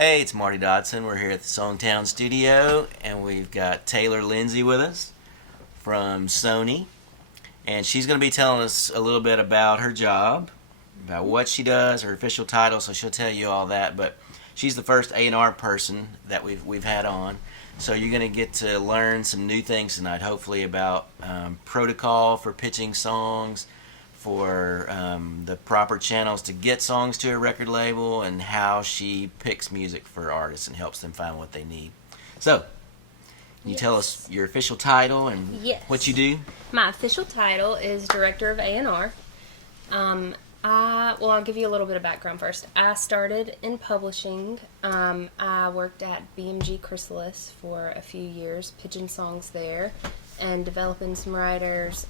Hey, it's Marty Dodson. We're here at the SongTown studio, and we've got Taylor Lindsey with us from Sony. And she's going to be telling us a little bit about her job, about what she does, her official title, so she'll tell you all that. But she's the first A&R person that we've had on. So you're going to get to learn some new things tonight, hopefully about protocol for pitching songs, for the proper channels to get songs to a record label, and how she picks music for artists and helps them find what they need. So, can you tell us your official title and what you do? My official title is Director of A&R. I'll give you a little bit of background first. I started in publishing. I worked at BMG Chrysalis for a few years, pitching songs there and developing some writers.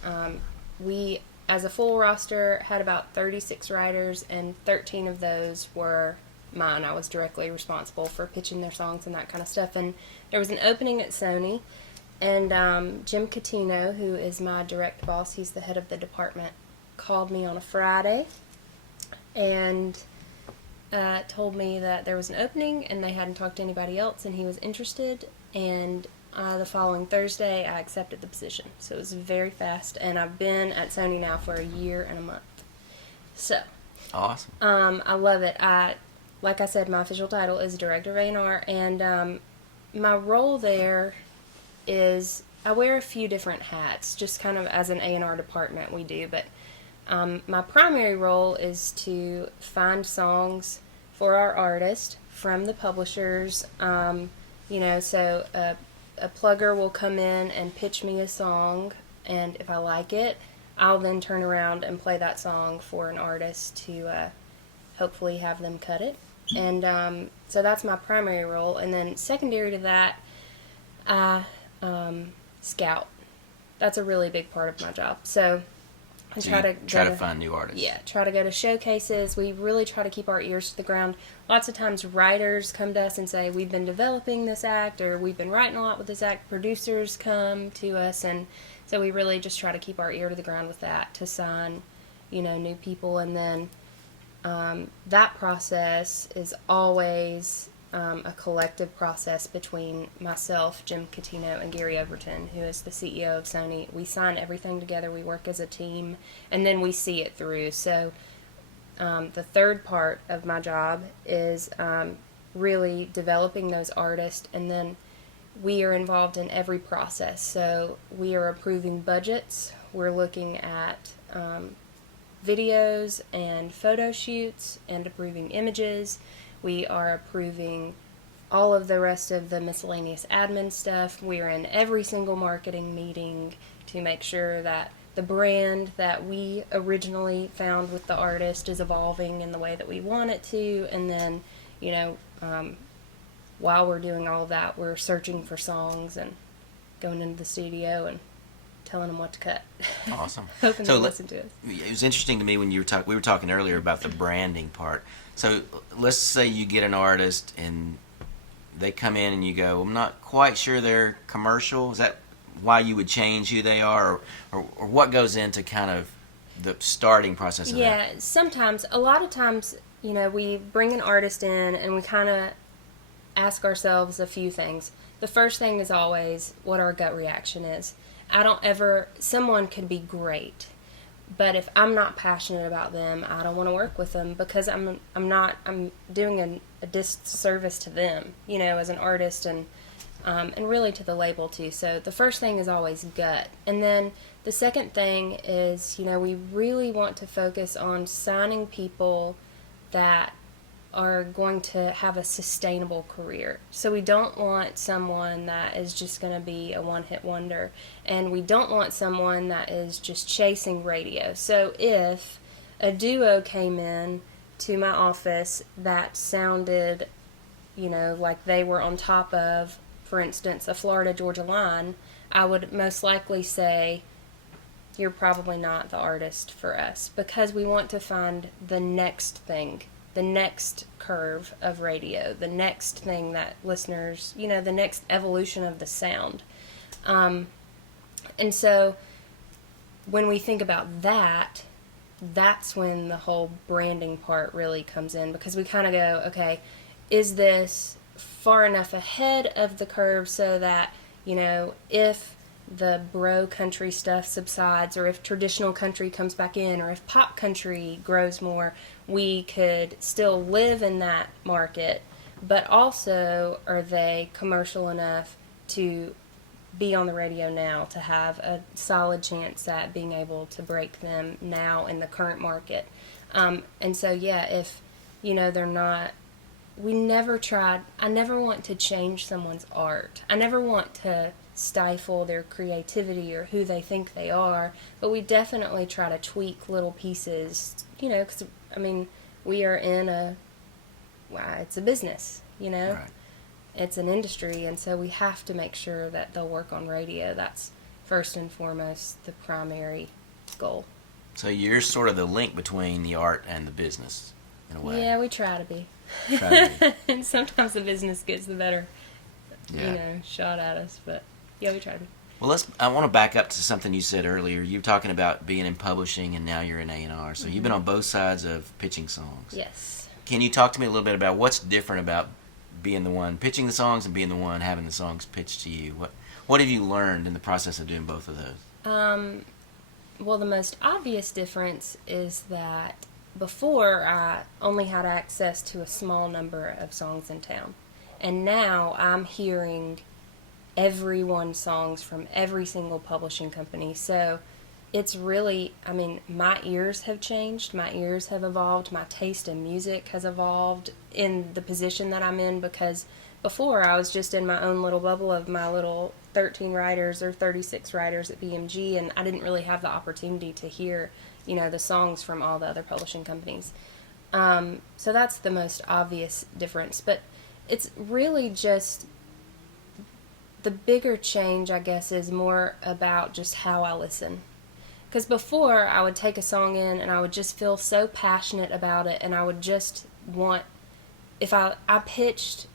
We, as a full roster, had about 36 writers, and 13 of those were mine. I was directly responsible for pitching their songs and that kind of stuff. And there was an opening at Sony, and Jim Catino, who is my direct boss, he's the head of the department, called me on a Friday and told me that there was an opening and they hadn't talked to anybody else and he was interested, and the following Thursday I accepted the position. So it was very fast, and I've been at Sony now for a year and a month. So awesome. I love it. Like I said, my official title is Director of A&R, and my role there is I wear a few different hats, just kind of as an A&R department we do, but my primary role is to find songs for our artist from the publishers. So a plugger will come in and pitch me a song, and if I like it, I'll then turn around and play that song for an artist to hopefully have them cut it. And so that's my primary role. And then secondary to that, I scout. That's a really big part of my job. So I try to find new artists. Yeah, try to go to showcases. We really try to keep our ears to the ground. Lots of times writers come to us and say, we've been developing this act, or we've been writing a lot with this act. Producers come to us, and so we really just try to keep our ear to the ground with that to sign, new people. And then that process is always a collective process between myself, Jim Catino, and Gary Overton, who is the CEO of Sony. We sign everything together, we work as a team, and then we see it through. So the third part of my job is really developing those artists, and then we are involved in every process. So we are approving budgets, we're looking at videos and photo shoots and approving images. We are approving all of the rest of the miscellaneous admin stuff. We are in every single marketing meeting to make sure that the brand that we originally found with the artist is evolving in the way that we want it to. And then, while we're doing all of that, we're searching for songs and going into the studio and telling them what to cut. Awesome. Hoping they'll listen to us. It was interesting to me when we were talking earlier about the branding part. So let's say you get an artist and they come in and you go, I'm not quite sure they're commercial. Is that why you would change who they are, or what goes into kind of the starting process of that? Yeah, sometimes, a lot of times, we bring an artist in and we kind of ask ourselves a few things. The first thing is always what our gut reaction is. Someone could be great, but if I'm not passionate about them, I don't want to work with them, because I'm doing a disservice to them, as an artist, and really to the label too. So the first thing is always gut. And then the second thing is, we really want to focus on signing people that are going to have a sustainable career. So we don't want someone that is just going to be a one-hit wonder, and we don't want someone that is just chasing radio. So if a duo came in to my office that sounded, like they were on top of, for instance, a Florida-Georgia line, I would most likely say, you're probably not the artist for us, because we want to find the next thing, the next curve of radio, the next thing that listeners, the next evolution of the sound. And so when we think about that, that's when the whole branding part really comes in, because we kind of go, okay, is this far enough ahead of the curve so that, if the bro country stuff subsides, or if traditional country comes back in, or if pop country grows more, we could still live in that market, but also are they commercial enough to be on the radio now, to have a solid chance at being able to break them now in the current market. And so, yeah, if, they're not, I never want to change someone's art. I never want to stifle their creativity or who they think they are, but we definitely try to tweak little pieces, because, we are in it's a business, Right. It's an industry, and so we have to make sure that they'll work on radio. That's first and foremost the primary goal. So you're sort of the link between the art and the business, in a way. Yeah, we try to be. And sometimes the business gets the better, shot at us, but yeah, we try to be. Well, I want to back up to something you said earlier. You were talking about being in publishing, and now you're in A&R. So you've been on both sides of pitching songs. Yes. Can you talk to me a little bit about what's different about being the one pitching the songs and being the one having the songs pitched to you? What have you learned in the process of doing both of those? Well, the most obvious difference is that before I only had access to a small number of songs in town. And now I'm hearing everyone's songs from every single publishing company. So it's really, my ears have changed, my ears have evolved, my taste in music has evolved in the position that I'm in, because before I was just in my own little bubble of my little 13 writers or 36 writers at BMG, and I didn't really have the opportunity to hear, the songs from all the other publishing companies. So that's the most obvious difference. But it's really just, the bigger change, I guess, is more about just how I listen. Because before, I would take a song in and I would just feel so passionate about it, and I would just want, if I pitched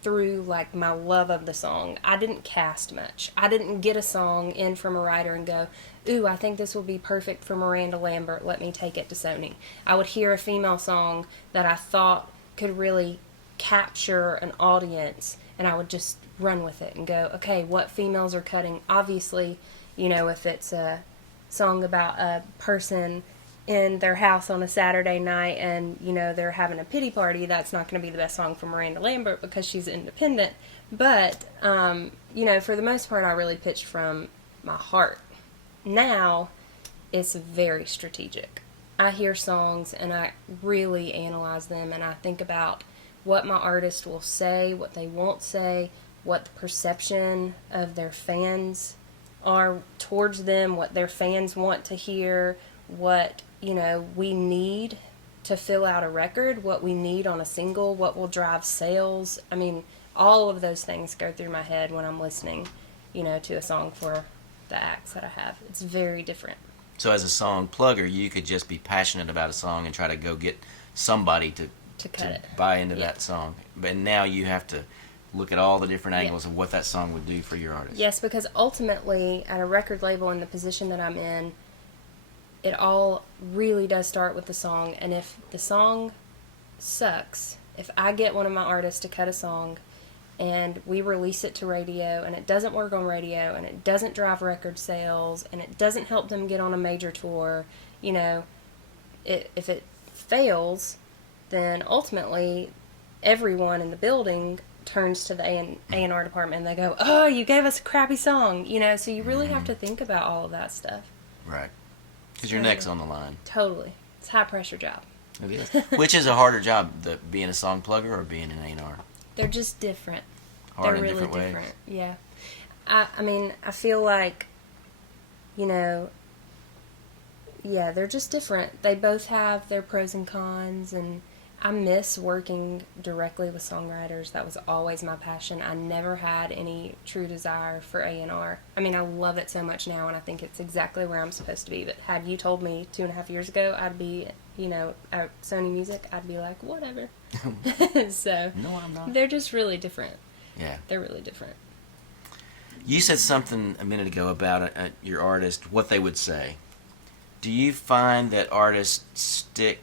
through like my love of the song, I didn't cast much. I didn't get a song in from a writer and go, ooh, I think this will be perfect for Miranda Lambert, let me take it to Sony. I would hear a female song that I thought could really capture an audience, and I would just run with it and go, okay, what females are cutting? Obviously, if it's a song about a person in their house on a Saturday night and, they're having a pity party, that's not going to be the best song for Miranda Lambert because she's independent. But, for the most part, I really pitched from my heart. Now, it's very strategic. I hear songs and I really analyze them, and I think about what my artist will say, what they won't say, what the perception of their fans are towards them, what their fans want to hear, what, we need to fill out a record, what we need on a single, what will drive sales. All of those things go through my head when I'm listening, to a song for the acts that I have. It's very different. So as a song plugger, you could just be passionate about a song and try to go get somebody to buy into that song. But now you have to look at all the different angles of what that song would do for your artist. Yes, because ultimately, at a record label in the position that I'm in, it all really does start with the song. And if the song sucks, if I get one of my artists to cut a song and we release it to radio and it doesn't work on radio and it doesn't drive record sales and it doesn't help them get on a major tour, if it fails, then ultimately everyone in the building turns to the A&R department and they go, oh, you gave us a crappy song, so you really have to think about all of that stuff. Right. Because your neck's on the line. Totally. It's a high pressure job. It is. Which is a harder job, being a song plugger or being an A&R? They're just different. Hard They're in really different different. ways. Yeah. I feel like, they're just different. They both have their pros and cons, and I miss working directly with songwriters. That was always my passion. I never had any true desire for A&R. I love it so much now, and I think it's exactly where I'm supposed to be. But had you told me 2.5 years ago I'd be, at Sony Music, I'd be like, whatever. So, no, I'm not. They're just really different. Yeah. They're really different. You said something a minute ago about your artist, what they would say. Do you find that artists stick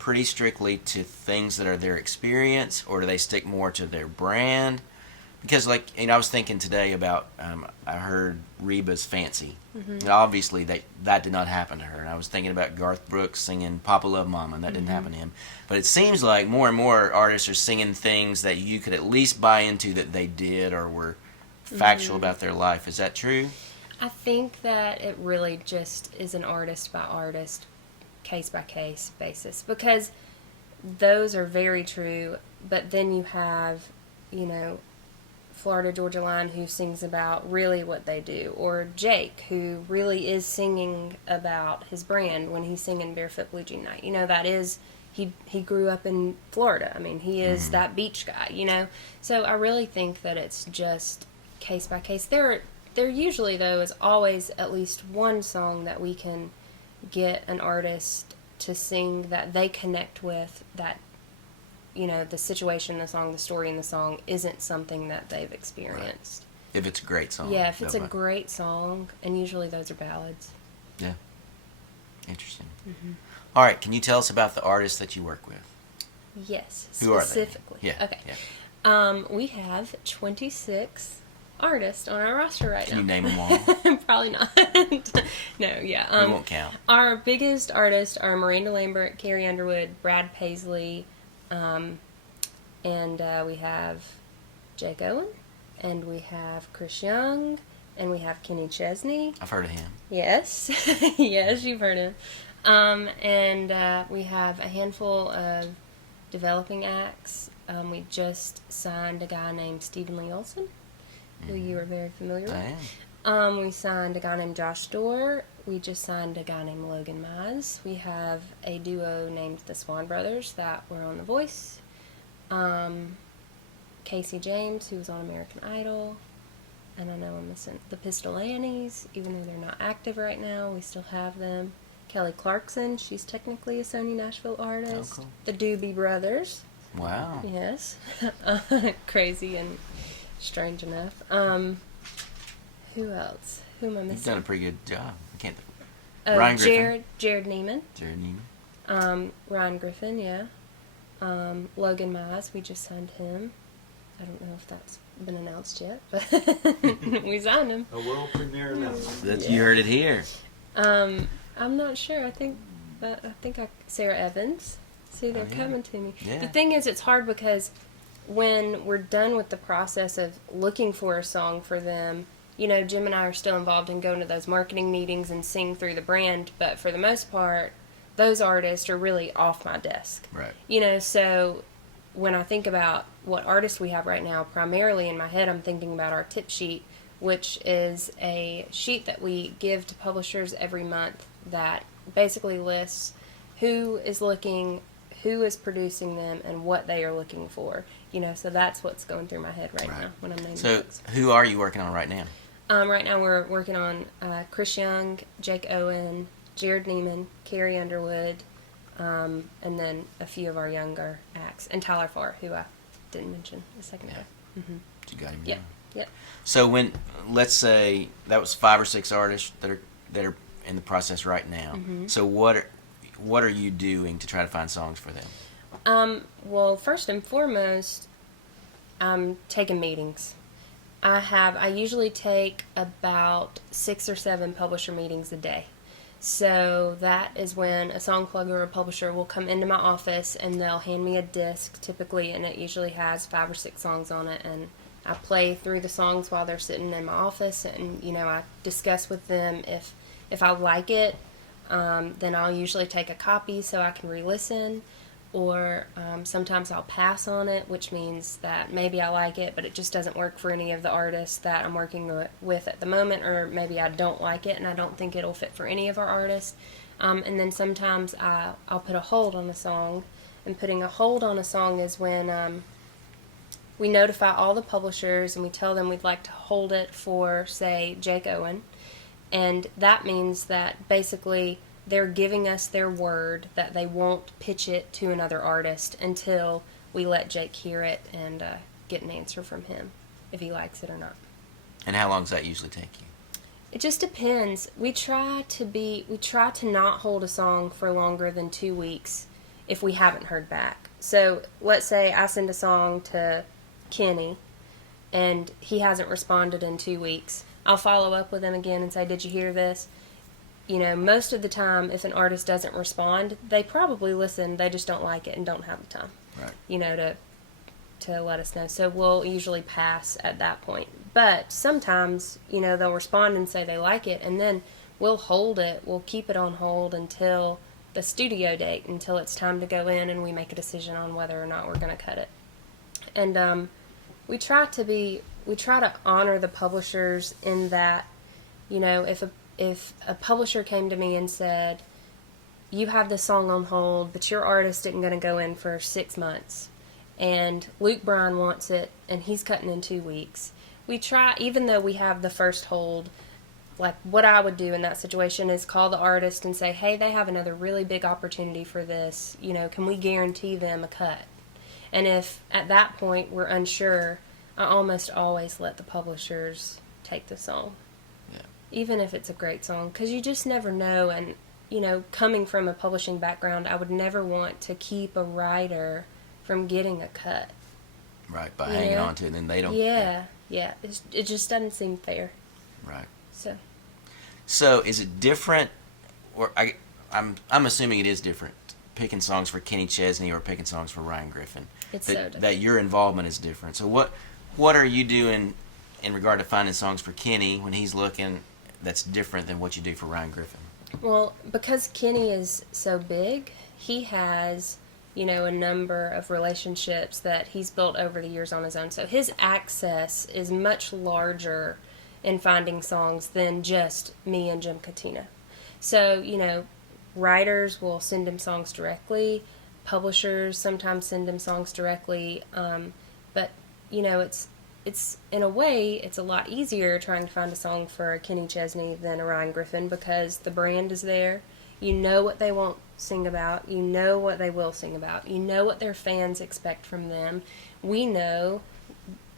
pretty strictly to things that are their experience, or do they stick more to their brand? Because, like, I was thinking today about, I heard Reba's Fancy. And obviously, that did not happen to her. And I was thinking about Garth Brooks singing Papa Love Mama, and that didn't happen to him. But it seems like more and more artists are singing things that you could at least buy into that they did or were factual about their life. Is that true? I think that it really just is an artist by artist, case by case basis, because those are very true. But then you have, Florida Georgia Line, who sings about really what they do, or Jake, who really is singing about his brand when he's singing Barefoot Blue Jean Night. That is, he grew up in Florida. I mean, he is that beach guy, So I really think that it's just case by case. There usually, though, is always at least one song that we can get an artist to sing that they connect with, that the situation in the song, the story in the song isn't something that they've experienced. Right. If it's a great song. Yeah, if it's a great song, and usually those are ballads. Yeah. Interesting. All right, can you tell us about the artists that you work with? Yes, Who specifically. are they? Yeah. Okay. Yeah. We have 26 artists on our roster right Can now. you name them all? Probably not. No, yeah. We won't count. Our biggest artists are Miranda Lambert, Carrie Underwood, Brad Paisley, and we have Jake Owen, and we have Chris Young, and we have Kenny Chesney. I've heard of him. Yes. Yes, you've heard him. And we have a handful of developing acts. We just signed a guy named Stephen Lee Olson, who you are very familiar with. I am. We signed a guy named Josh Dorr. We just signed a guy named Logan Mize. We have a duo named the Swan Brothers that were on The Voice. Casey James, who was on American Idol. And I know I'm missing the Pistol Annies, even though they're not active right now, we still have them. Kelly Clarkson, she's technically a Sony Nashville artist. Oh, cool. The Doobie Brothers. Wow. Yes. Crazy and strange enough. Who else? Who am I missing? You've done a pretty good job. I can't. Oh, Ryan Griffin. Jared Neiman. Jared Neiman. Ryan Griffin, yeah. Logan Mize, we just signed him. I don't know if that's been announced yet, but we signed him. A world premiere announcement. You heard it here. I'm not sure. I think Sarah Evans. See, they're coming to me. Yeah. The thing is, it's hard because when we're done with the process of looking for a song for them, Jim and I are still involved in going to those marketing meetings and seeing through the brand, but for the most part, those artists are really off my desk. Right. So when I think about what artists we have right now, primarily in my head, I'm thinking about our tip sheet, which is a sheet that we give to publishers every month that basically lists who is looking, who is producing them, and what they are looking for. So that's what's going through my head right now when I'm naming books. Who are you working on right now? Right now we're working on Chris Young, Jake Owen, Jared Neiman, Carrie Underwood, and then a few of our younger acts, and Tyler Farr, who I didn't mention a second ago. Mm-hmm. You got him. Yep. down. Yep. So when, let's say that was 5 or 6 artists that are in the process right now. Mm-hmm. So what are you doing to try to find songs for them? Well, first and foremost, I'm taking meetings. I usually take about 6 or 7 publisher meetings a day. So that is when a song plugger or a publisher will come into my office and they'll hand me a disc typically, and it usually has 5 or 6 songs on it, and I play through the songs while they're sitting in my office, and I discuss with them if I like it, then I'll usually take a copy so I can re-listen, or sometimes I'll pass on it, which means that maybe I like it, but it just doesn't work for any of the artists that I'm working with at the moment, or maybe I don't like it and I don't think it'll fit for any of our artists. And then sometimes I'll put a hold on a song, and putting a hold on a song is when we notify all the publishers and we tell them we'd like to hold it for, say, Jake Owen, and that means that basically they're giving us their word that they won't pitch it to another artist until we let Jake hear it and get an answer from him if he likes it or not. And how long does that usually take you? It just depends. We try to not hold a song for longer than 2 weeks if we haven't heard back. So let's say I send a song to Kenny and he hasn't responded in 2 weeks. I'll follow up with him again and say, did you hear this? You know, most of the time, if an artist doesn't respond, they probably listen. They just don't like it and don't have the time, Right. you know, to let us know. So we'll usually pass at that point. But sometimes, you know, they'll respond and say they like it, and then we'll hold it. We'll keep it on hold until the studio date, until it's time to go in and we make a decision on whether or not we're going to cut it. And we try to honor the publishers in that, you know, if a publisher came to me and said, you have this song on hold, but your artist isn't going to go in for 6 months, and Luke Bryan wants it, and he's cutting in 2 weeks. We try, even though we have the first hold, like what I would do in that situation is call the artist and say, hey, they have another really big opportunity for this. You know, can we guarantee them a cut? And if at that point we're unsure, I almost always let the publishers take the song. Yeah. Even if it's a great song, because you just never know. And, you know, coming from a publishing background, I would never want to keep a writer from getting a cut. Right, by hanging on to it, and then they don't. Yeah. It just doesn't seem fair. Right. So is it different, or I'm assuming it is different, picking songs for Kenny Chesney or picking songs for Ryan Griffin? It's so different. That your involvement is different. So what are you doing in regard to finding songs for Kenny when he's looking that's different than what you do for Ryan Griffin? Well, because Kenny is so big, he has, you know, a number of relationships that he's built over the years on his own. So his access is much larger in finding songs than just me and Jim Katina. So, you know, writers will send him songs directly. Publishers sometimes send him songs directly. But, you know, it's in a way, it's a lot easier trying to find a song for a Kenny Chesney than a Ryan Griffin, because the brand is there. You know what they won't sing about. You know what they will sing about. You know what their fans expect from them. We know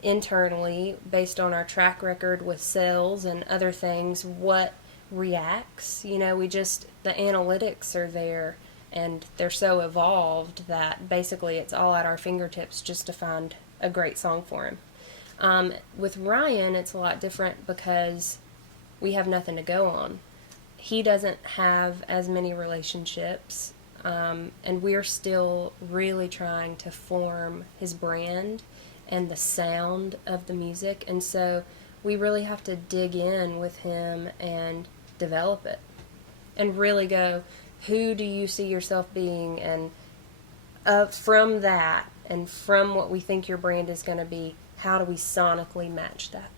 internally, based on our track record with sales and other things, what reacts. You know, the analytics are there, and they're so evolved that basically it's all at our fingertips just to find a great song for him. With Ryan, it's a lot different because we have nothing to go on. He doesn't have as many relationships, and we're still really trying to form his brand and the sound of the music, and so we really have to dig in with him and develop it and really go, who do you see yourself being? And from that and from what we think your brand is going to be, how do we sonically match that?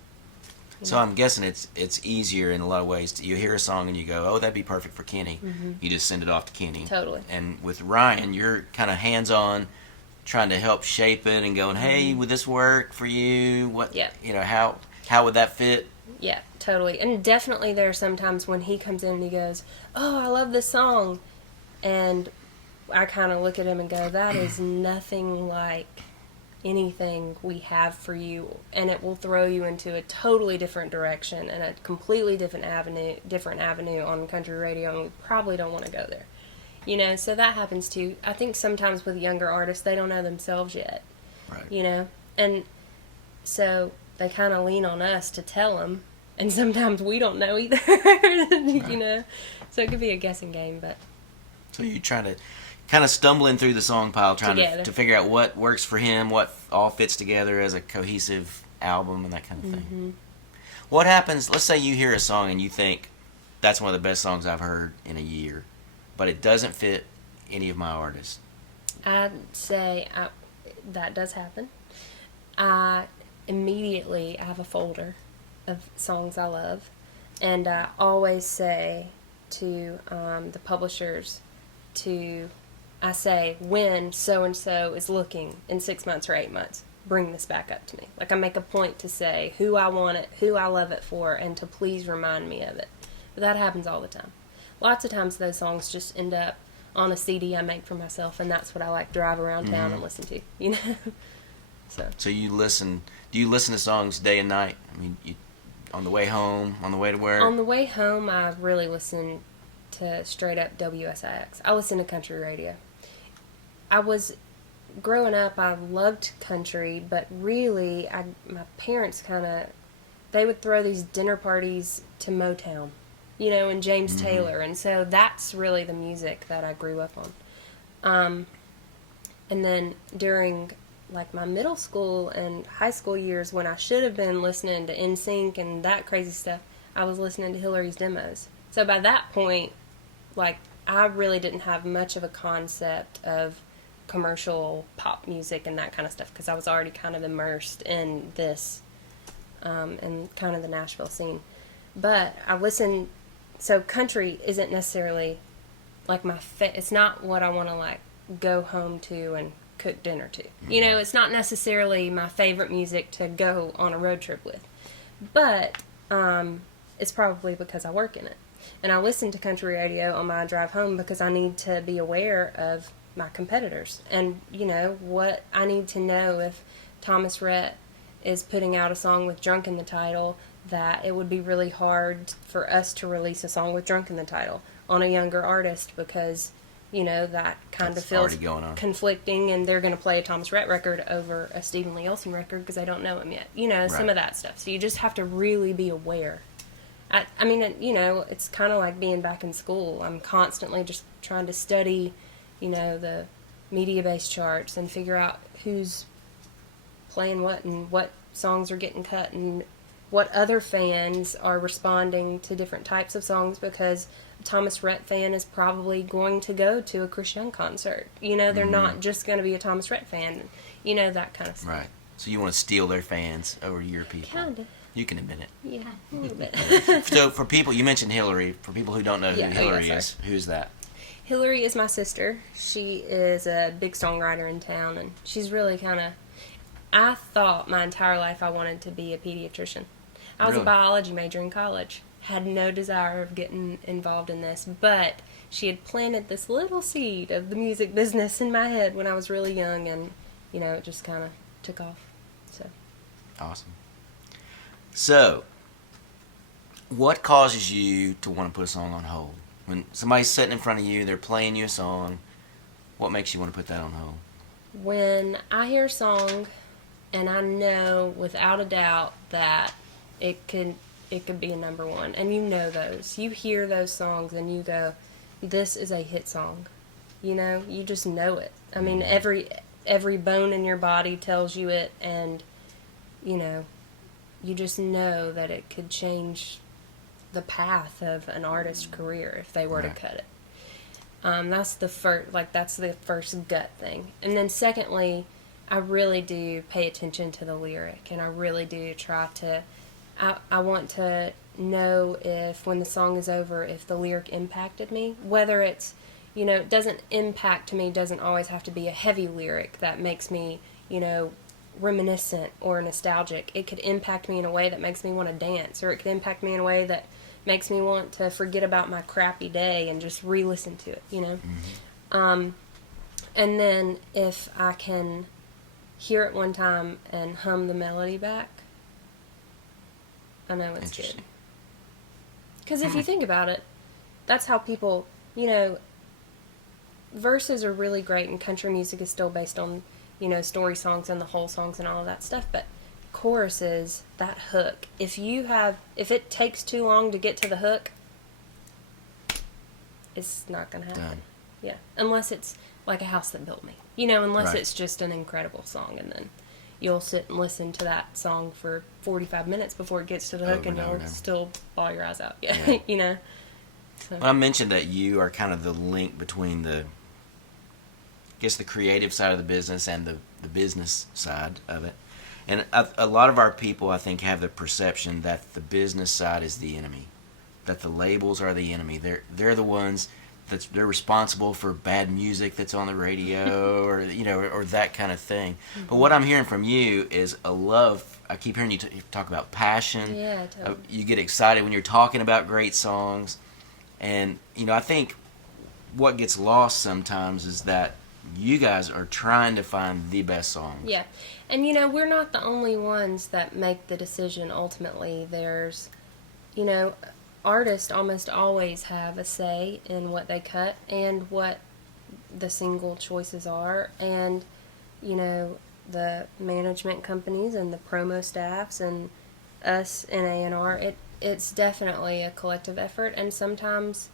So I'm guessing it's easier in a lot of ways. You hear a song and you go, oh, that'd be perfect for Kenny. Mm-hmm. You just send it off to Kenny. Totally. And with Ryan, you're kind of hands-on, trying to help shape it and going, hey, would this work for you? What? Yeah. You know, how would that fit? Yeah, totally. And definitely there are some times when he comes in and he goes, oh, I love this song. And I kind of look at him and go, that is nothing like anything we have for you. And it will throw you into a totally different direction and a completely different avenue on country radio, and we probably don't want to go there. You know, so that happens too. I think sometimes with younger artists, they don't know themselves yet. Right. You know, and so they kind of lean on us to tell them, and sometimes we don't know either. Right. You know, so it could be a guessing game. But so you try to kind of stumbling through the song pile, trying to figure out what works for him, what all fits together as a cohesive album, and that kind of thing. Mm-hmm. What happens? Let's say you hear a song and you think that's one of the best songs I've heard in a year, but it doesn't fit any of my artists. I'd say that does happen. I immediately have a folder of songs I love, and I always say to the publishers I say, when so-and-so is looking in 6 months or 8 months, bring this back up to me. Like, I make a point to say who I want it, who I love it for, and to please remind me of it. But that happens all the time. Lots of times those songs just end up on a CD I make for myself, and that's what I like drive around town and listen to, you know? So you listen, do you listen to songs day and night? I mean, on the way home, on the way to work? On the way home, I really listen to straight up WSIX. I listen to country radio. I was growing up, I loved country, but really, my parents they would throw these dinner parties to Motown, and James Taylor, and so that's really the music that I grew up on. And then during like my middle school and high school years, when I should have been listening to NSYNC and that crazy stuff, I was listening to Hillary's demos. So by that point, like, I really didn't have much of a concept of commercial pop music and that kind of stuff, because I was already kind of immersed in this and kind of the Nashville scene. But I listened, so country isn't necessarily like it's not what I want to like go home to and cook dinner to. It's not necessarily my favorite music to go on a road trip with. But it's probably because I work in it. And I listen to country radio on my drive home because I need to be aware of my competitors. And, what I need to know if Thomas Rhett is putting out a song with Drunk in the title, that it would be really hard for us to release a song with Drunk in the title on a younger artist because, that kind of feels conflicting, and they're going to play a Thomas Rhett record over a Stephen Lee Olsen record because they don't know him yet. Some of that stuff. So you just have to really be aware. I mean, it's kind of like being back in school. I'm constantly just trying to study, the media-based charts and figure out who's playing what and what songs are getting cut and what other fans are responding to different types of songs, because a Thomas Rhett fan is probably going to go to a Chris Young concert. They're not just going to be a Thomas Rhett fan, that kind of stuff. Right. So you want to steal their fans over your people. Kind of. You can admit it. Yeah, a little bit. So for people, you mentioned Hillary. For people who don't know who Hillary is, who's that? Hillary is my sister. She is a big songwriter in town, and she's really I thought my entire life I wanted to be a pediatrician. I was a biology major in college. Had no desire of getting involved in this, but she had planted this little seed of the music business in my head when I was really young, and, it just kind of took off. So. Awesome. So, what causes you to want to put a song on hold? When somebody's sitting in front of you, they're playing you a song, what makes you want to put that on hold? When I hear a song and I know without a doubt that it could be a number one, and those. You hear those songs and you go, this is a hit song. You just know it. I mean, every bone in your body tells you it, and, you just know that it could change the path of an artist's career if they were to cut it. That's the first gut thing. And then secondly, I really do pay attention to the lyric, and I really do try to, I want to know if when the song is over, if the lyric impacted me, whether it's, it doesn't impact me, doesn't always have to be a heavy lyric that makes me, reminiscent or nostalgic. It could impact me in a way that makes me want to dance, or it could impact me in a way that makes me want to forget about my crappy day and just re-listen to it, And then if I can hear it one time and hum the melody back, I know it's good. Because if you think about it, that's how people, verses are really great, and country music is still based on, story songs and the whole songs and all of that stuff, but choruses, that hook, if it takes too long to get to the hook, it's not going to happen. Done. Yeah, unless it's like A House That Built Me, unless it's just an incredible song, and then you'll sit and listen to that song for 45 minutes before it gets to the hook, and you'll still bawl your eyes out. Yeah. So. Well, I mentioned that you are kind of the link between the creative side of the business and the business side of it. And a lot of our people, I think, have the perception that the business side is the enemy, that the labels are the enemy. They're the ones they're responsible for bad music that's on the radio, or or that kind of thing. Mm-hmm. But what I'm hearing from you is a love. I keep hearing you talk about passion. Yeah, totally. You get excited when you're talking about great songs, and I think what gets lost sometimes is that you guys are trying to find the best songs. Yeah. And, we're not the only ones that make the decision ultimately. There's, artists almost always have a say in what they cut and what the single choices are, and the management companies and the promo staffs and us in A&R, it's definitely a collective effort, and sometimes,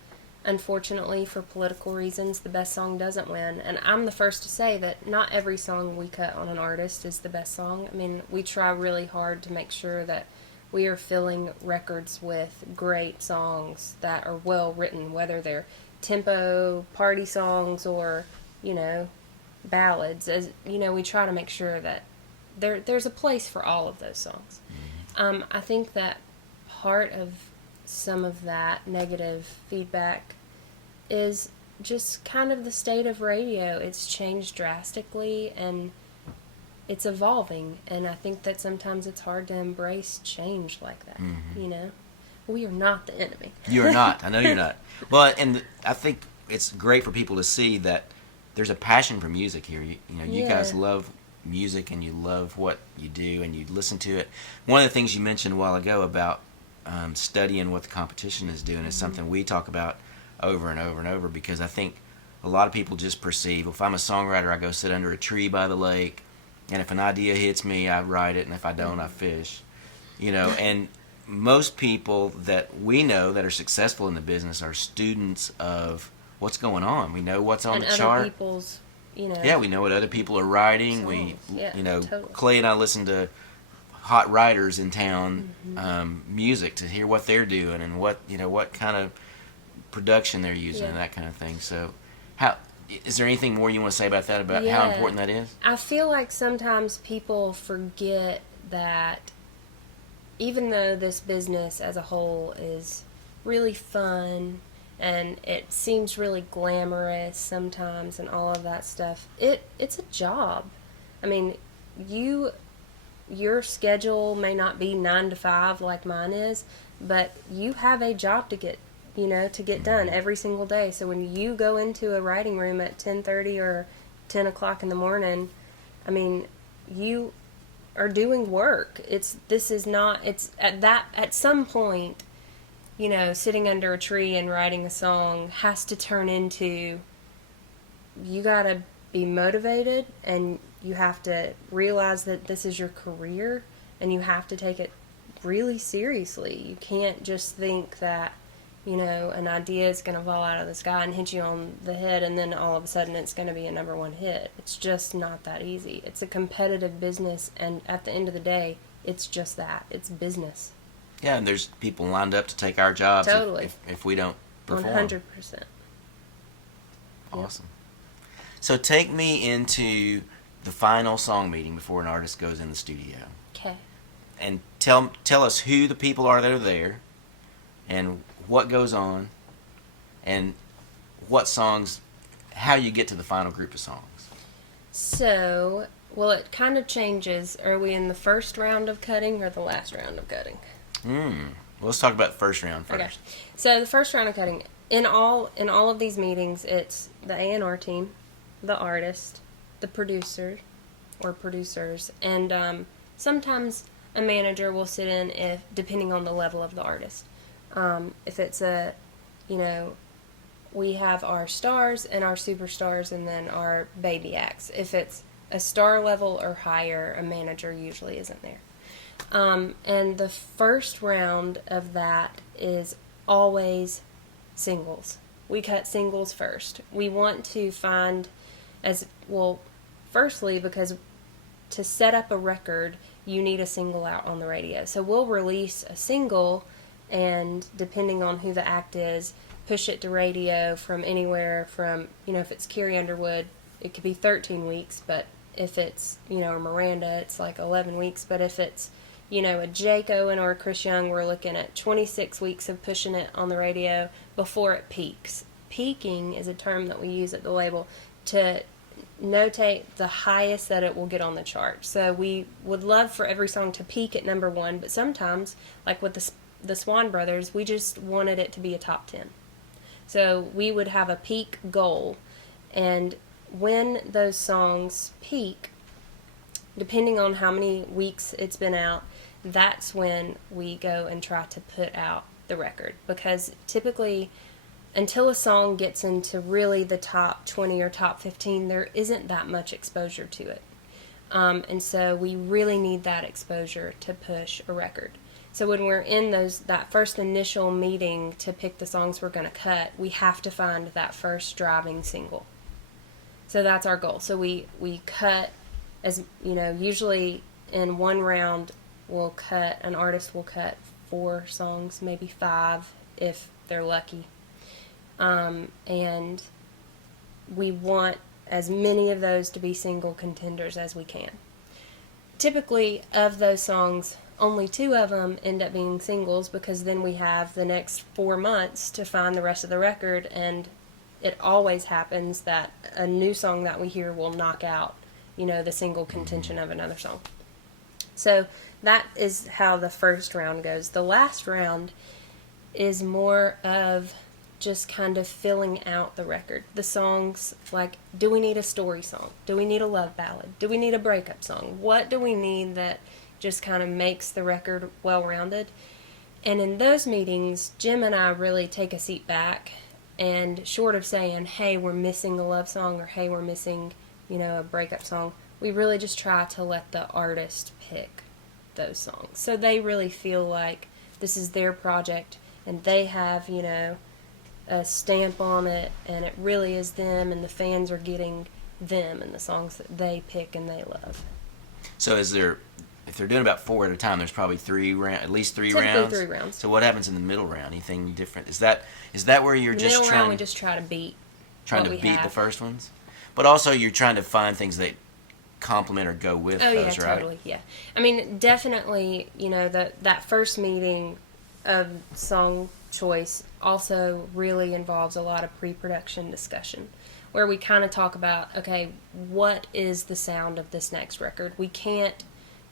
unfortunately, for political reasons, the best song doesn't win. And I'm the first to say that not every song we cut on an artist is the best song. I mean, we try really hard to make sure that we are filling records with great songs that are well written, whether they're tempo party songs or, ballads. As we try to make sure that there's a place for all of those songs. I think that part of some of that negative feedback is just kind of the state of radio. It's changed drastically and it's evolving, and I think that sometimes it's hard to embrace change like that. We are not the enemy. You are not. I know you're not. Well, and I think it's great for people to see that there's a passion for music here. You guys love music and you love what you do and you listen to it. One of the things you mentioned a while ago about studying what the competition is doing is something we talk about over and over and over, because I think a lot of people just perceive, if I'm a songwriter, I go sit under a tree by the lake, and if an idea hits me, I write it, and if I don't, I fish. And most people that we know that are successful in the business are students of what's going on. We know what's on and the other chart. People's, Yeah, we know what other people are writing. Songs. Totally. Clay and I listen to hot writers in town music to hear what they're doing and what kind of production they're using and that kind of thing. So, is there anything more you want to say about that, about how important that is? I feel like sometimes people forget that even though this business as a whole is really fun and it seems really glamorous sometimes and all of that stuff, it's a job. I mean, your schedule may not be 9 to 5 like mine is, but you have a job to get done every single day. So when you go into a writing room at 10:30 or 10 o'clock in the morning, I mean, you are doing work. At some point, sitting under a tree and writing a song has to turn into, you gotta be motivated and you have to realize that this is your career and you have to take it really seriously. You can't just think that, an idea is going to fall out of the sky and hit you on the head and then all of a sudden it's going to be a number one hit. It's just not that easy. It's a competitive business, and at the end of the day, it's just that. It's business. Yeah, and there's people lined up to take our jobs if we don't perform. 100%. Awesome. So take me into the final song meeting before an artist goes in the studio. Okay. And tell us who the people are that are there, and what goes on, and what songs, how you get to the final group of songs. So, well, it kind of changes. Are we in the first round of cutting or the last round of cutting? Well, let's talk about the first round first. Okay. So the first round of cutting, in all of these meetings, it's the A&R team, the artist, the producer or producers, and sometimes a manager will sit in depending on the level of the artist. If it's we have our stars and our superstars and then our baby acts. If it's a star level or higher, a manager usually isn't there. And the first round of that is always singles. We cut singles first. We want to find firstly, because to set up a record, you need a single out on the radio. So we'll release a single, and depending on who the act is, push it to radio from anywhere from, if it's Carrie Underwood, it could be 13 weeks, but if it's, or Miranda, it's like 11 weeks, but if it's, a Jake Owen or a Chris Young, we're looking at 26 weeks of pushing it on the radio before it peaks. Peaking is a term that we use at the label to notate the highest that it will get on the chart. So we would love for every song to peak at number 1, but sometimes, like with the Swan Brothers, we just wanted it to be a top 10. So we would have a peak goal, and when those songs peak, depending on how many weeks it's been out, that's when we go and try to put out the record. Because typically until a song gets into really the top 20 or top 15, there isn't that much exposure to it. And so we really need that exposure to push a record. So when we're in that first initial meeting to pick the songs we're going to cut, we have to find that first driving single. So that's our goal. So we cut, as you know, usually in one round an artist will cut 4 songs, maybe 5 if they're lucky. And we want as many of those to be single contenders as we can. Typically, of those songs, only 2 of them end up being singles, because then we have the next 4 months to find the rest of the record, and it always happens that a new song that we hear will knock out, the single contention of another song. So that is how the first round goes. The last round is more of just kind of filling out the record. The songs, like, do we need a story song? Do we need a love ballad? Do we need a breakup song? What do we need that just kind of makes the record well-rounded? And in those meetings, Jim and I really take a seat back, and short of saying, hey, we're missing a love song, or hey, we're missing, a breakup song, we really just try to let the artist pick those songs. So they really feel like this is their project, and they have, a stamp on it, and it really is them, and the fans are getting them and the songs that they pick and they love. So if they're doing about 4 at a time, there's probably at least three Typically rounds? 3 rounds. So what happens in the middle round? Anything different? Is that where you're just middle trying round, we just try to beat the first ones? But also you're trying to find things that complement or go with those, yeah, right? Totally, yeah. I mean, definitely, that first meeting of song choice also really involves a lot of pre-production discussion, where we kind of talk about, okay, what is the sound of this next record? We can't,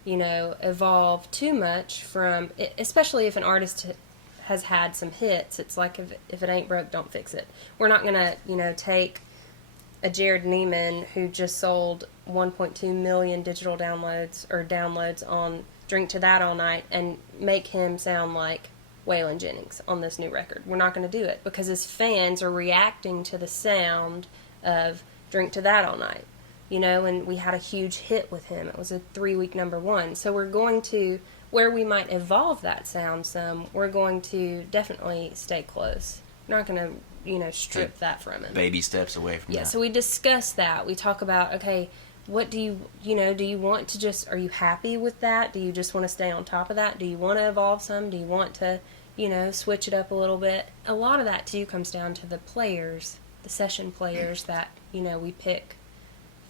evolve too much from, especially if an artist has had some hits. It's like, if it ain't broke, don't fix it. We're not going to, take a Jared Neiman who just sold 1.2 million digital downloads on Drink to That All Night and make him sound like Waylon Jennings on this new record. We're not going to do it, because his fans are reacting to the sound of Drink to That All Night. And we had a huge hit with him. It was a 3-week #1. So we're going to, where we might evolve that sound some, we're going to definitely stay close. We're not going to, strip that from him. Baby steps away from that. Yeah, so we discuss that. We talk about, okay, what do you want to just, are you happy with that? Do you just want to stay on top of that? Do you want to evolve some? Do you want to, switch it up a little bit? A lot of that, too, comes down to the players, the session players that, we pick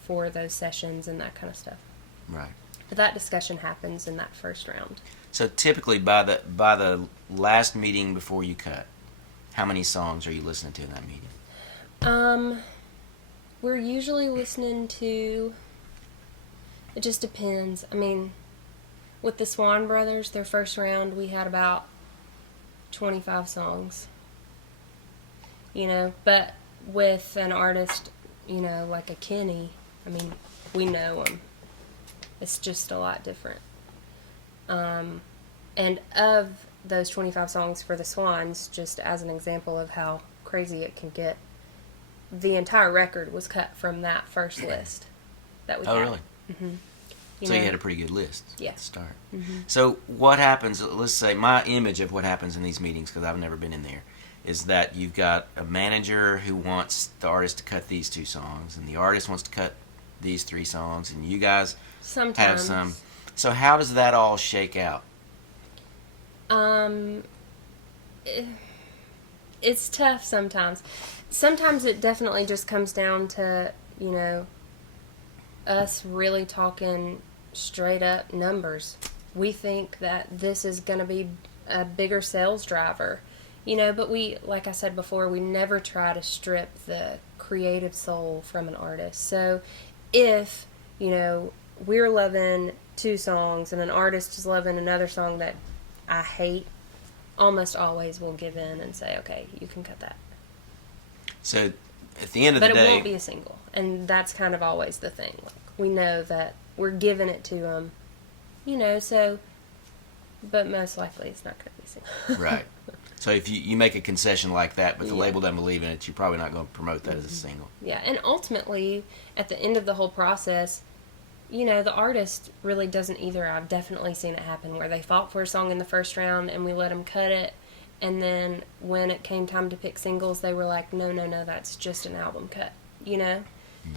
for those sessions and that kind of stuff. Right. But that discussion happens in that first round. So typically by the last meeting before you cut, how many songs are you listening to in that meeting? We're usually listening to, it just depends. I mean, with the Swan Brothers, their first round, we had about 25 songs. But with an artist, like a Kenny, I mean, we know them. It's just a lot different. And of those 25 songs for the Swans, just as an example of how crazy it can get, the entire record was cut from that first list that we had. Oh, really? Mm-hmm. So you had a pretty good list Yeah. at the start. Mm-hmm. So what happens, let's say my image of what happens in these meetings, because I've never been in there, is that you've got a manager who wants the artist to cut these 2 songs, and the artist wants to cut these 3 songs, and you guys Sometimes. have some. So how does that all shake out? It's tough sometimes. Sometimes it definitely just comes down to, us really talking straight up numbers. We think that this is going to be a bigger sales driver, but we, like I said before, we never try to strip the creative soul from an artist. So if, we're loving 2 songs and an artist is loving another song that I hate, almost always we'll give in and say, okay, you can cut that. So at the end of the day... But it won't be a single. And that's kind of always the thing. Like, we know that we're giving it to them, so... But most likely it's not going to be a single. Right. So if you make a concession like that, but the Yeah. label doesn't believe in it, you're probably not going to promote that as a single. Yeah, and ultimately, at the end of the whole process, the artist really doesn't either. I've definitely seen it happen where they fought for a song in the first round and we let them cut it. And then when it came time to pick singles, they were like, no, that's just an album cut,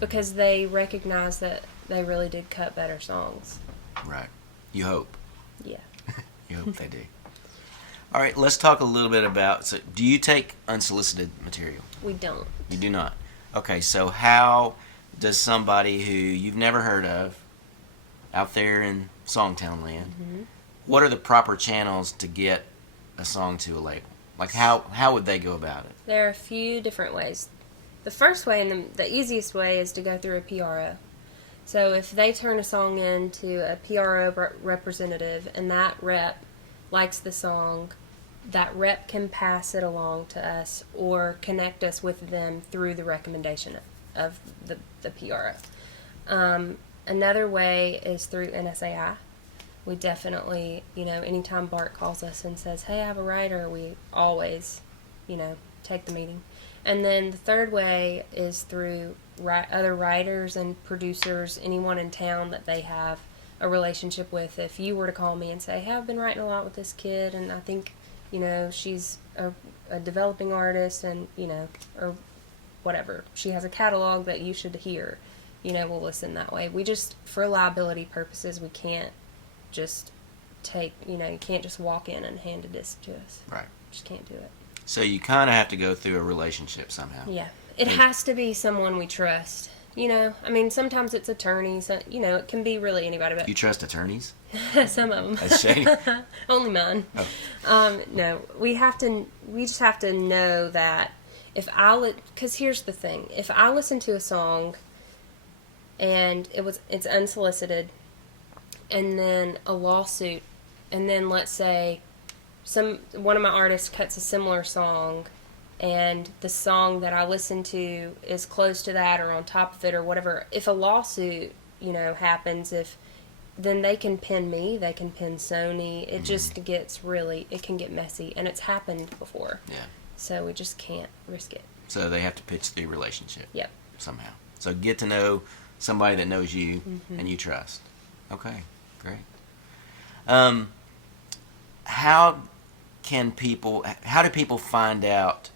Because they recognized that they really did cut better songs. Right. You hope. Yeah. You hope they do. All right, let's talk a little bit about, so do you take unsolicited material? We don't. You do not. Okay, so how does somebody who you've never heard of out there in SongTown land, what are the proper channels to get a song to a label? Like how would they go about it? There are a few different ways. The first way and the easiest way is to go through a PRO. So if they turn a song into a PRO representative and that rep likes the song, that rep can pass it along to us or connect us with them through the recommendation of the PRO. Another way is through NSAI. We definitely, anytime Bart calls us and says, hey, I have a writer, we always, take the meeting. And then the third way is through other writers and producers, anyone in town that they have a relationship with. If you were to call me and say, hey, I've been writing a lot with this kid and I think, she's a developing artist and, or whatever. She has a catalog that you should hear. We'll listen that way. We just, for liability purposes, we can't just take, you can't just walk in and hand a disc to us. Right. Just can't do it. So you kind of have to go through a relationship somehow. Yeah. It has to be someone we trust. Sometimes it's attorneys. It can be really anybody. But You trust attorneys? some of them. That's shady. Only mine. Oh. No, we just have to know that because here's the thing. If I listen to a song and it's unsolicited and then a lawsuit and then let's say one of my artists cuts a similar song and the song that I listen to is close to that or on top of it or whatever, if a lawsuit, happens, then they can pin me, they can pin Sony. It just it can get messy, and it's happened before. Yeah. So we just can't risk it. So they have to pitch the relationship. Yep. Somehow. So get to know somebody that knows you and you trust. Okay, great. How do people find out,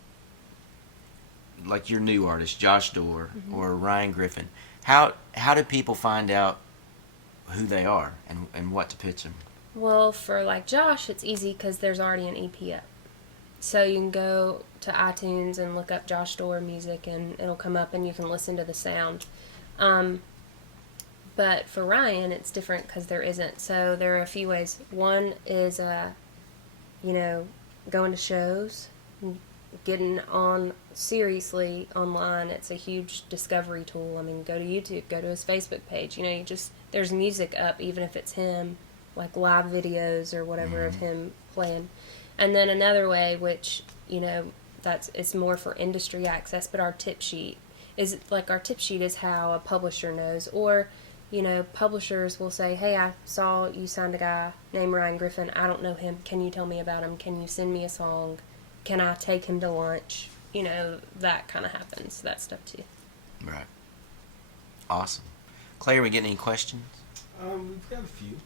like your new artist, Josh Dorr or Ryan Griffin, how do people find out who they are and what to pitch them? Well, for like Josh, it's easy because there's already an EP up. So you can go to iTunes and look up Josh Dorr music and it'll come up and you can listen to the sound. But for Ryan, it's different because there isn't. So there are a few ways. One is, going to shows, getting on seriously online. It's a huge discovery tool. I mean, go to YouTube, go to his Facebook page. There's music up, even if it's him, like live videos or whatever of him playing. And then another way, which, it's more for industry access, but our tip sheet is how a publisher knows. Or, publishers will say, hey, I saw you signed a guy named Ryan Griffin. I don't know him. Can you tell me about him? Can you send me a song? Can I take him to lunch? That kind of happens. That stuff too. Right. Awesome. Clay, are we getting any questions? We've got a few.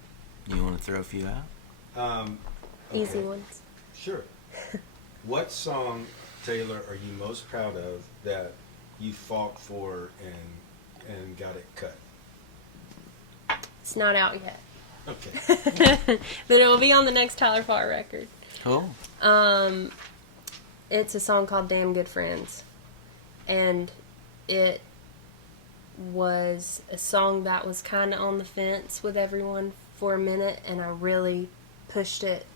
You want to throw a few out? Okay. Easy ones. Sure. What song, Taylor, are you most proud of that you fought for and got it cut? It's not out yet. Okay. But it will be on the next Tyler Farr record. Cool. It's a song called Damn Good Friends. And it was a song that was kind of on the fence with everyone for a minute, and I really pushed it.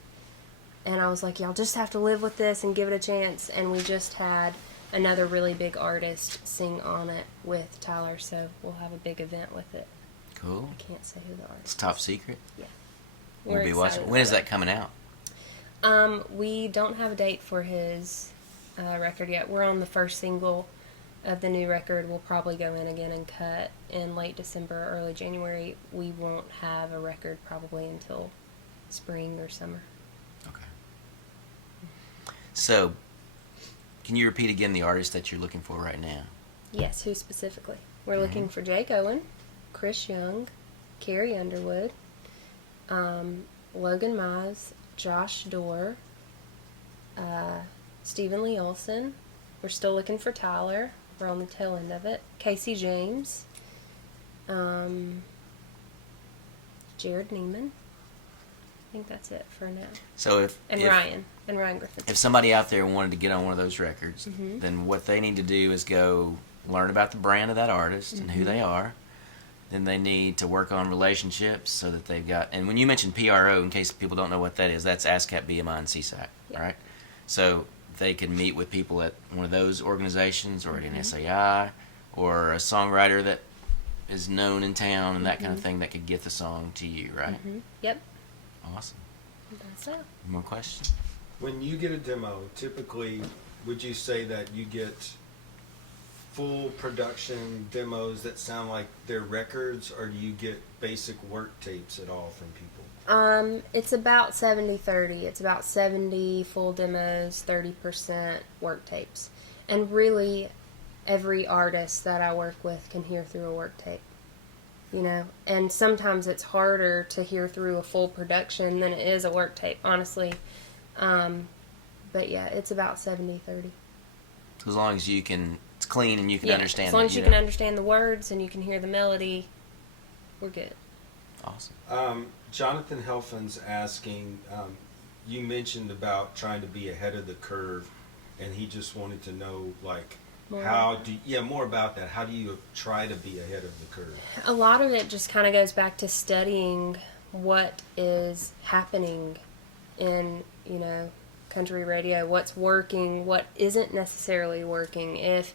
And I was like, y'all just have to live with this and give it a chance. And we just had another really big artist sing on it with Tyler, so we'll have a big event with it. Cool. I can't say who the artist It's top secret. Yeah. We'll be watching. When is that coming out? We don't have a date for his record yet. We're on the first single of the new record. We'll probably go in again and cut in late December, early January. We won't have a record probably until spring or summer. Okay. So, can you repeat again the artist that you're looking for right now? Yes, who specifically? We're looking for Jake Owen, Chris Young, Carrie Underwood, Logan Mize, Josh Dorr, Stephen Lee Olson. We're still looking for Tyler. We're on the tail end of it. Casey James, Jared Neiman. I think that's it for now. So Ryan Griffin. If somebody out there wanted to get on one of those records, then what they need to do is go learn about the brand of that artist and who they are. Then they need to work on relationships so that they've got. And when you mentioned PRO, in case people don't know what that is, that's ASCAP, BMI, and CSAC, right? So they can meet with people at one of those organizations or at an SAI or a songwriter that is known in town and that kind of thing that could get the song to you, right? Yep. Awesome. That's it. More questions? When you get a demo, typically, would you say that you get full production demos that sound like they're records, or do you get basic work tapes at all from people? It's about 70-30. It's about 70 full demos, 30% work tapes. And really, every artist that I work with can hear through a work tape. You know, and sometimes it's harder to hear through a full production than it is a work tape, honestly. But yeah, it's about 70-30. As long as you can, it's clean and you can understand it. As long as you can understand the words and you can hear the melody, we're good. Awesome. Jonathan Helfand's asking, you mentioned about trying to be ahead of the curve, and he just wanted to know, like, more about that. How do you try to be ahead of the curve? A lot of it just kind of goes back to studying what is happening in, you know, country radio, what's working, what isn't necessarily working. If,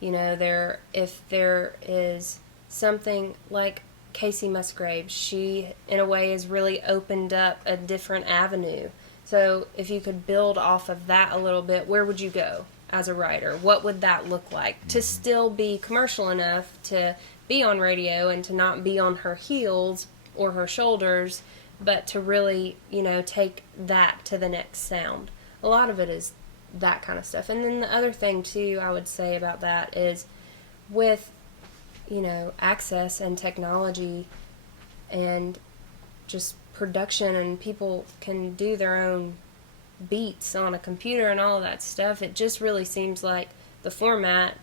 you know, if there is something like Casey Musgrave, she, in a way, has really opened up a different avenue. So if you could build off of that a little bit, where would you go as a writer? What would that look like to still be commercial enough to be on radio and to not be on her heels or her shoulders, but to really, you know, take that to the next sound? A lot of it is that kind of stuff. And then the other thing, too, I would say about that is with, you know, access and technology and just production, and people can do their own beats on a computer and all of that stuff, it just really seems like the format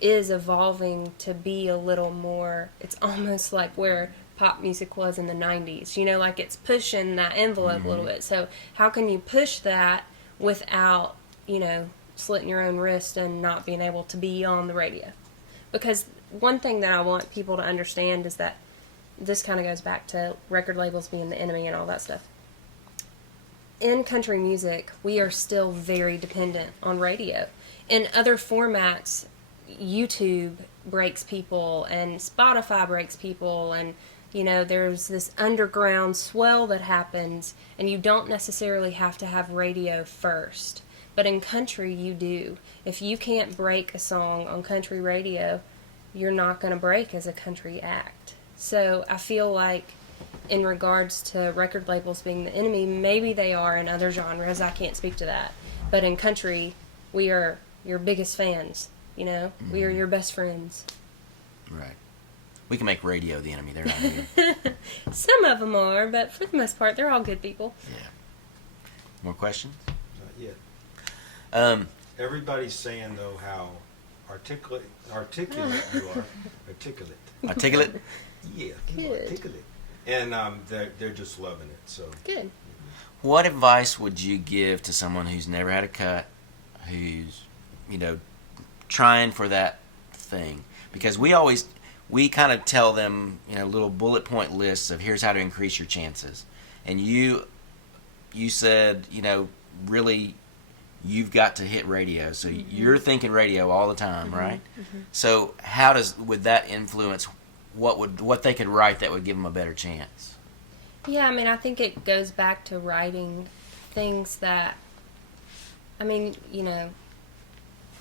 is evolving to be a little more, it's almost like where pop music was in the 90s, you know, like it's pushing that envelope a little bit. So how can you push that without, you know, slitting your own wrist and not being able to be on the radio? Because one thing that I want people to understand is that this kind of goes back to record labels being the enemy and all that stuff. In country music, we are still very dependent on radio. In other formats, YouTube breaks people and Spotify breaks people, and, you know, there's this underground swell that happens, and you don't necessarily have to have radio first. But in country, you do. If you can't break a song on country radio, you're not going to break as a country act. So I feel like in regards to record labels being the enemy, maybe they are in other genres. I can't speak to that. But in country, we are your biggest fans, you know? We are your best friends. Right. We can make radio the enemy. They're not here. Some of them are, but for the most part, they're all good people. Yeah. More questions? Not yet. Everybody's saying, though, how articulate you are. Articulate? Yeah, articulate. And they're just loving it. So Good. What advice would you give to someone who's never had a cut, who's, you know, trying for that thing? Because we kind of tell them, you know, little bullet point lists of here's how to increase your chances. And you said, you know, really you've got to hit radio. So you're thinking radio all the time, right? So how would that influence what they could write that would give them a better chance? Yeah, I mean, I think it goes back to writing things that, I mean, you know,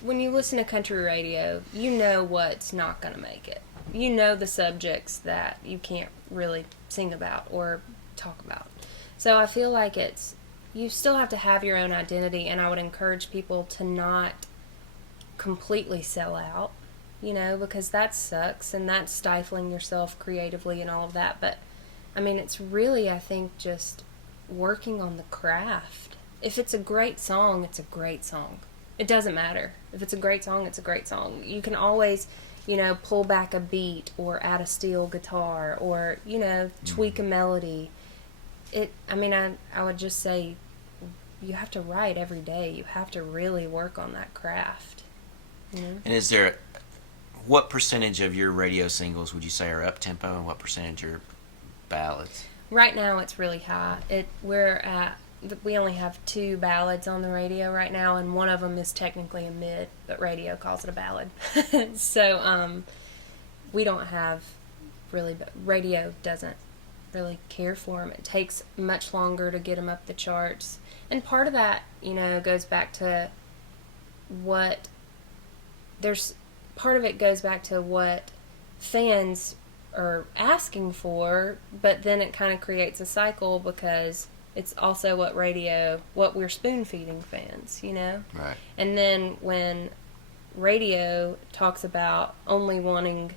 when you listen to country radio, you know what's not going to make it. You know the subjects that you can't really sing about or talk about. So I feel like it's, you still have to have your own identity, and I would encourage people to not completely sell out, because that sucks, and that's stifling yourself creatively and all of that. But I mean, it's really, I think, just working on the craft. If it's a great song, it's a great song. It doesn't matter. If it's a great song, it's a great song. You can always, pull back a beat or add a steel guitar or, tweak a melody. I would just say you have to write every day. You have to really work on that craft. And what percentage of your radio singles would you say are up-tempo, and what percentage are ballads? Right now it's really high. We only have 2 ballads on the radio right now, and one of them is technically a mid, but radio calls it a ballad. So we don't have radio doesn't really care for them. It takes much longer to get them up the charts, and part of that goes back to what fans are asking for, but then it kind of creates a cycle because it's also what we're spoon feeding fans, Right. And then when radio talks about only wanting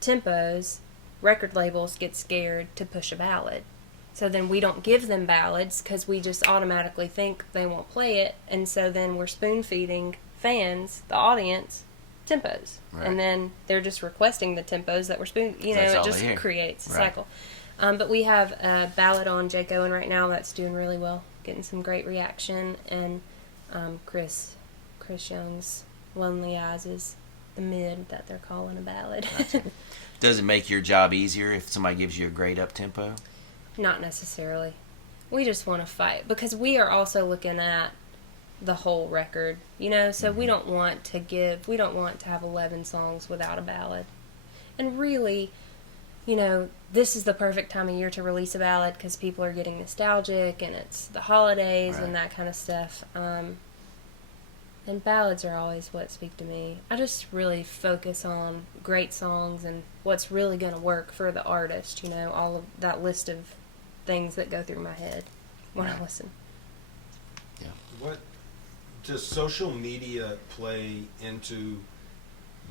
tempos, record labels get scared to push a ballad. So then we don't give them ballads because we just automatically think they won't play it, and so then we're spoon feeding fans, the audience, tempos. Right. And then they're just requesting the tempos that we're spoon. It just creates a cycle. But we have a ballad on Jake Owen right now that's doing really well, getting some great reaction, and Chris Young's Lonely Eyes is the mid that they're calling a ballad. Does it make your job easier if somebody gives you a great up-tempo? Not necessarily. We just want to fight because we are also looking at the whole record, so we don't want to have 11 songs without a ballad. And really, this is the perfect time of year to release a ballad because people are getting nostalgic and it's the holidays and that kind of stuff. And ballads are always what speak to me. I just really focus on great songs and what's really going to work for the artist, all of that list of things that go through my head when I listen. Yeah. What does social media play into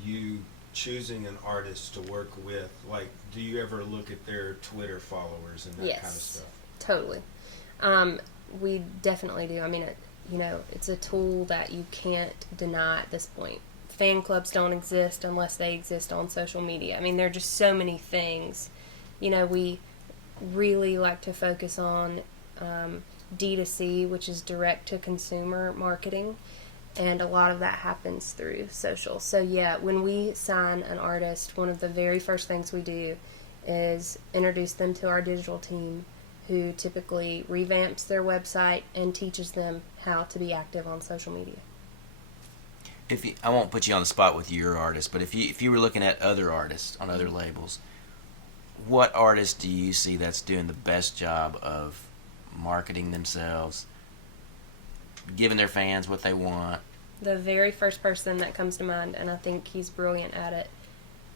you choosing an artist to work with? Like, do you ever look at their Twitter followers and that kind of stuff? Totally. We definitely do. I mean, it's a tool that you can't deny at this point. Fan clubs don't exist unless they exist on social media. I mean, there are just so many things. We really like to focus on D2C, which is direct to consumer marketing, and a lot of that happens through social. So yeah, when we sign an artist, one of the very first things we do is introduce them to our digital team, who typically revamps their website and teaches them how to be active on social media. I won't put you on the spot with your artist, but if you were looking at other artists on other labels, what artist do you see that's doing the best job of marketing themselves, giving their fans what they want? The very first person that comes to mind, and I think he's brilliant at it,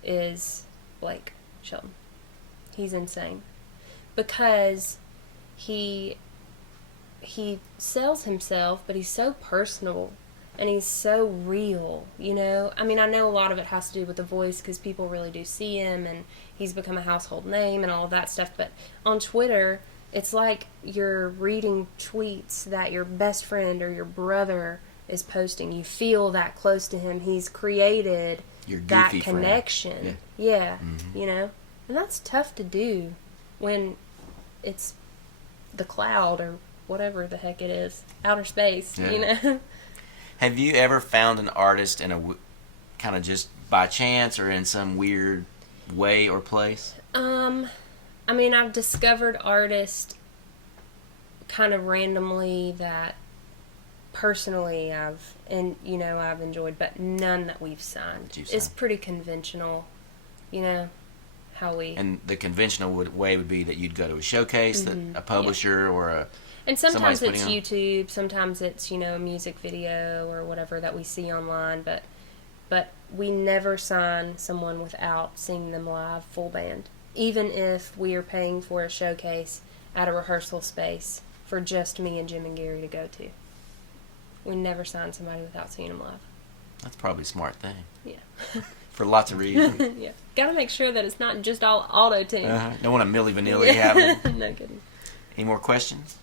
is Blake Shelton. He's insane. Because he sells himself, but he's so personal and he's so real, I mean, I know a lot of it has to do with the voice because people really do see him and he's become a household name and all of that stuff, but on Twitter, it's like you're reading tweets that your best friend or your brother is posting. You feel that close to him. He's created that connection. Yeah. Mm-hmm. And that's tough to do when it's the cloud or whatever the heck it is, outer space, Have you ever found an artist in a kind of just by chance or in some weird way or place? I mean, I've discovered artists kind of randomly that personally I've enjoyed, but none that we've signed. It's pretty conventional, how we... And the conventional way would be that you'd go to a showcase, that a publisher or a... And sometimes it's YouTube, sometimes it's, a music video or whatever that we see online, but we never sign someone without seeing them live, full band. Even if we are paying for a showcase at a rehearsal space, for just me and Jim and Gary to go to. We never sign somebody without seeing them live. That's probably a smart thing. Yeah. For lots of reasons. Yeah. Got to make sure that it's not just all auto-tune. Don't want a Milli Vanilli happening. No kidding. Any more questions?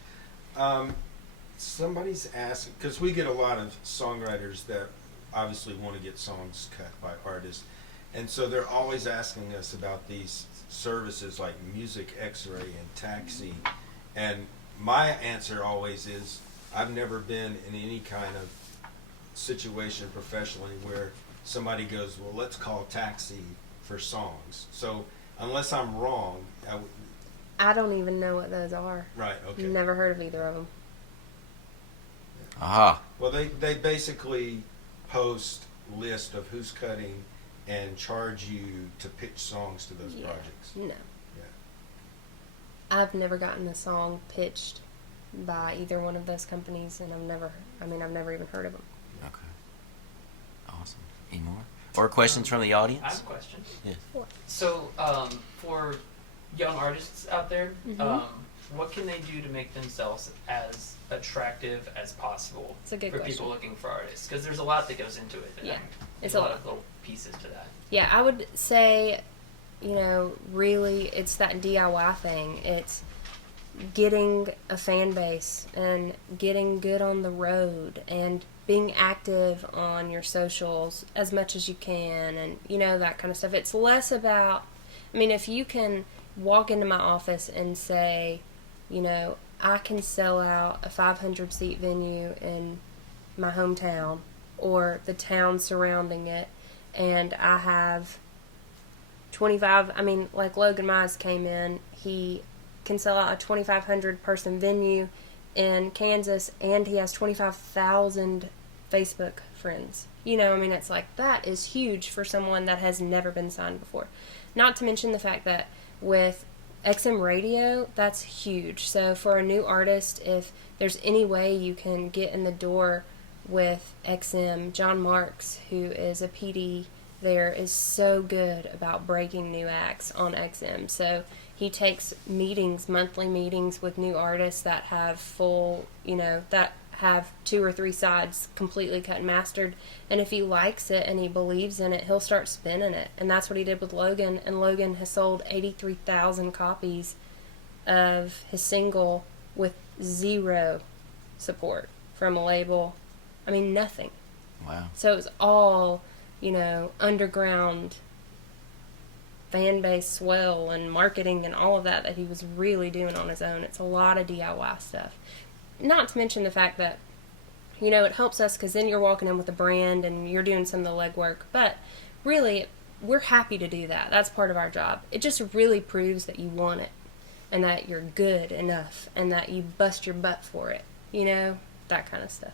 Somebody's asking, because we get a lot of songwriters that obviously want to get songs cut by artists, and so they're always asking us about these services like Music X-Ray and Taxi, and my answer always is, I've never been in any kind of situation professionally where somebody goes, well, let's call Taxi for songs. So unless I'm wrong, I don't even know what those are. right, okay. Never heard of either of them. Aha. Well, they basically post list of who's cutting and charge you to pitch songs to those projects. No. Yeah. I've never gotten a song pitched by either one of those companies, and I've never even heard of them. Okay. Awesome. Any more? Or questions from the audience? I have a question. Yes. So, for young artists out there, Mhm. what can they do to make themselves as attractive as possible It's a good for question. people looking for artists? Because there's a lot that goes into it. And Yeah. there's It's a a lot lot. of little pieces to that. Yeah, I would say, really, it's that DIY thing. It's getting a fan base and getting good on the road and being active on your socials as much as you can, and that kind of stuff. It's less about, if you can walk into my office and say, I can sell out a 500 seat venue in my hometown or the town surrounding it, and I have 25, like Logan Mize came in, he can sell out a 2,500 person venue in Kansas, and he has 25,000 Facebook friends. It's like, that is huge for someone that has never been signed before. Not to mention the fact that with XM radio, that's huge. So for a new artist, if there's any way you can get in the door with XM, John Marks, who is a PD there, is so good about breaking new acts on XM. So he takes monthly meetings with new artists that have full, that have 2 or 3 sides completely cut and mastered. And if he likes it and he believes in it, he'll start spinning it. And that's what he did with Logan. And Logan has sold 83,000 copies of his single with 0 support from a label. Nothing. Wow. So it was all, underground fan base swell and marketing and all of that he was really doing on his own. It's a lot of DIY stuff. Not to mention the fact that, it helps us because then you're walking in with a brand and you're doing some of the legwork. But really, we're happy to do that. That's part of our job. It just really proves that you want it and that you're good enough and that you bust your butt for it. That kind of stuff.